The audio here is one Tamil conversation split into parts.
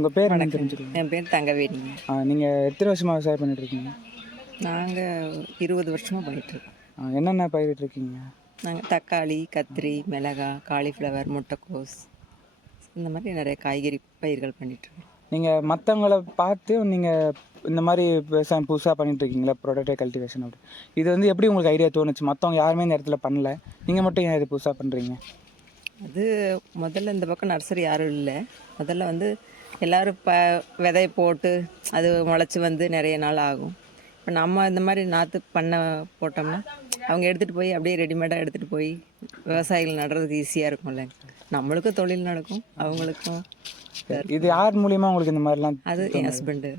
உங்கள் பேர் என்ன வணக்கம். தெரிஞ்சுக்கலாம்? என் பேர் தங்கவேணிங்க. நீங்கள் எத்தனை வருஷமாக விவசாயம் பண்ணிட்டுருக்கீங்க? நாங்கள் 20 வருஷமாக பண்ணிகிட்ருக்கோம். என்னென்ன பயிரிட்டுருக்கீங்க? நாங்கள் தக்காளி, கத்திரி, மிளகாய், காலிஃப்ளவர், முட்டைக்கோஸ் இந்த மாதிரி நிறைய காய்கறி பயிர்கள் பண்ணிகிட்ருக்கோம். நீங்கள் மற்றவங்கள பார்த்து நீங்கள் இந்த மாதிரி விவசாயம் புதுசாக பண்ணிட்டுருக்கீங்களா, ப்ரொடக்டிவ் கல்டிவேஷன் அப்படி, இது வந்து எப்படி உங்களுக்கு ஐடியா தோணுச்சு? மற்றவங்க யாருமே இந்த இடத்துல பண்ணல, நீங்கள் மட்டும் ஏன் இது புதுசாக பண்ணுறீங்க? அது முதல்ல இந்த பக்கம் நர்சரி யாரும் இல்லை. முதல்ல வந்து எல்லோரும் விதைய போட்டு அது முளைச்சி வந்து நிறைய நாள் ஆகும். இப்போ நம்ம இந்த மாதிரி நாற்று பண்ண போட்டோம்னா அவங்க எடுத்துகிட்டு போய் அப்படியே ரெடிமேடாக எடுத்துகிட்டு போய் விவசாயிகள் நடுறதுக்கு ஈஸியாக இருக்கும்ல. நம்மளுக்கும் தொழில் நடக்கும், அவங்களுக்கும். இது யார் மூலியமாக உங்களுக்கு இந்த மாதிரிலாம்? அது என் ஹஸ்பண்டு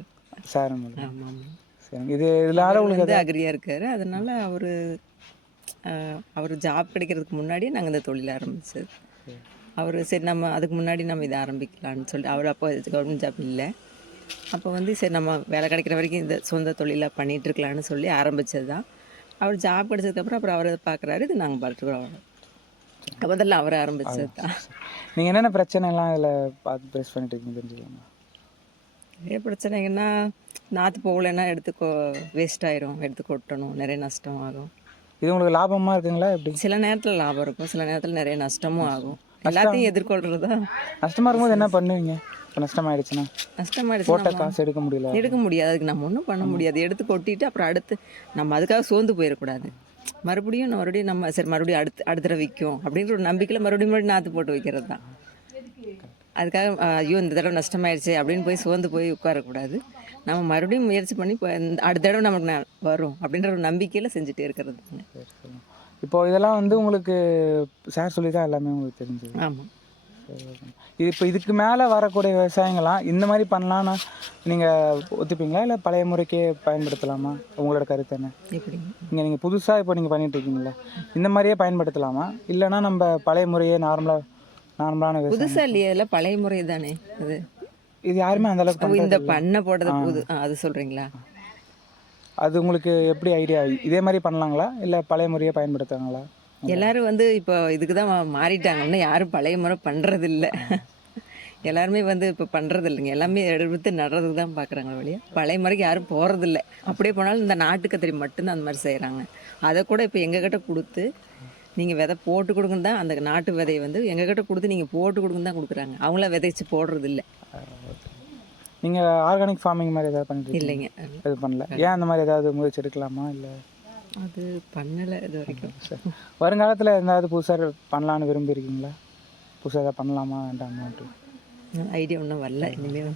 சார். ஆமாம் ஆமாம். சரி, இது இதில் உங்களுக்கு வந்து அக்ரியாக இருக்கார். அதனால அவர் ஜாப் கிடைக்கிறதுக்கு முன்னாடியே நாங்கள் இந்த தொழில் ஆரம்பிச்சது. அவர் சரி நம்ம அதுக்கு முன்னாடி நம்ம இதை ஆரம்பிக்கலான்னு சொல்லி, அவர் அப்போ கவர்மெண்ட் ஜாப் இல்லை. அப்போ வந்து சரி நம்ம வேலை கிடைக்கிற வரைக்கும் இந்த சொந்த தொழிலாக பண்ணிகிட்ருக்கலான்னு சொல்லி ஆரம்பித்தது தான். அவர் ஜாப் கிடைச்சதுக்கப்புறம் அப்புறம் அவர் பார்க்குறாரு, இது நாங்கள் பார்த்துக்கிறோம். முதல்ல அவர் ஆரம்பித்தது தான். நீங்கள் என்னென்ன பிரச்சனைலாம் இதில் பார்த்து பேஸ் பண்ணிட்டு இருக்கீங்க தெரிஞ்சுக்கலாமா? நிறைய பிரச்சனைங்கன்னா, நாற்று போகலைன்னா வேஸ்ட் ஆயிரும், எடுத்து கொட்டணும், நிறைய நஷ்டம் ஆகும். இது உங்களுக்கு லாபமாக இருக்குங்களா எப்படி? சில நேரத்தில் லாபம் இருக்கும், சில நேரத்தில் நிறைய நஷ்டமும் ஆகும். எல்லாத்தையும் எதிர்கொள்கிறது தான். நஷ்டமாக இருக்கும்போது என்ன பண்ணுவீங்க? இப்போ நஷ்டமாயிடுச்சுன்னா? நஷ்டமாயிடுச்சு போட்ட காசு எடுக்க முடியல, எடுக்க முடியாது. அதுக்கு நம்ம ஒன்றும் பண்ண முடியாது. எடுத்து கொட்டிட்டு அப்புறம் அடுத்து நம்ம அதுக்காக சோர்ந்து போயிடக்கூடாது. மறுபடியும் நம்ம சரி மறுபடியும் அடுத்த தடவை விற்கும் அப்படின்ற ஒரு நம்பிக்கையில் மறுபடியும் நாற்று போட்டு வைக்கிறது தான். அதுக்காக ஐயோ இந்த தடவை நஷ்டமாயிடுச்சு அப்படின்னு போய் சோர்ந்து போய் உட்காரக்கூடாது. நம்ம மறுபடியும் முயற்சி பண்ணி இப்போ அடுத்த தடவை நமக்கு வரும் அப்படின்ற ஒரு நம்பிக்கையில் செஞ்சுட்டே இருக்கிறது. இப்போது இதெல்லாம் வந்து உங்களுக்கு சார் சொல்லி தான் எல்லாமே உங்களுக்கு தெரிஞ்சது? ஆமாம். இது இப்போ இதுக்கு மேலே வரக்கூடிய விவசாயங்கள்லாம் இந்த மாதிரி பண்ணலான்னா நீங்கள் ஒத்துப்பீங்களா, இல்லை பழைய முறைக்கே பயன்படுத்தலாமா? உங்களோட கருத்து என்ன? எப்படி நீங்கள் புதுசாக இப்போ நீங்கள் பண்ணிகிட்ருக்கீங்களா, இந்த மாதிரியே பயன்படுத்தலாமா, இல்லைனா நம்ம பழைய முறையே நார்மலான புதுசாக இல்லையா? இதெல்லாம் பழைய முறை தானே. அது இது யாருமே அந்தளவுக்கு இந்த பண்ண போட்டது அது சொல்கிறீங்களா? அது உங்களுக்கு எப்படி ஐடியா? இதே மாதிரி பண்ணலாங்களா, இல்லை பழைய முறையை பயன்படுத்துவாங்களா? எல்லாரும் வந்து இப்போ இதுக்கு தான் மாறிட்டாங்க. இன்னும் யாரும் பழைய முறை பண்ணுறதில்ல. எல்லாருமே வந்து இப்போ பண்ணுறது இல்லைங்க. எல்லாமே எடுத்து நடுறதுக்கு தான் பார்க்குறாங்க வழியா. பழைய முறைக்கு யாரும் போகிறதில்ல. அப்படியே போனாலும் இந்த நாட்டு கத்திரி மட்டும்தான் அந்த மாதிரி செய்கிறாங்க. அதை கூட இப்போ எங்ககிட்ட கொடுத்து நீங்கள் விதை போட்டு கொடுங்கன்னு தான், அந்த நாட்டு விதையை வந்து எங்ககிட்ட கொடுத்து நீங்கள் போட்டு கொடுங்கன்னு தான் கொடுக்குறாங்க. அவங்கள விதைச்சி போடுறதில்ல. நீங்கள் ஆர்கானிக் ஃபார்மிங் மாதிரி ஏதாவது பண்ணிட்டு இல்லைங்க, இது பண்ணல. ஏன் அந்த மாதிரி ஏதாவது முயற்சி எடுக்கலாமா? இல்லை அது பண்ணலை இது வரைக்கும். சார், வருங்காலத்தில் எதாவது புதுசாக பண்ணலான்னு விரும்பியிருக்கீங்களா? புதுசாக எதாவது பண்ணலாமா வேண்டாமா அப்படி ஐடியா ஒன்றும் வரல, இனிமேல்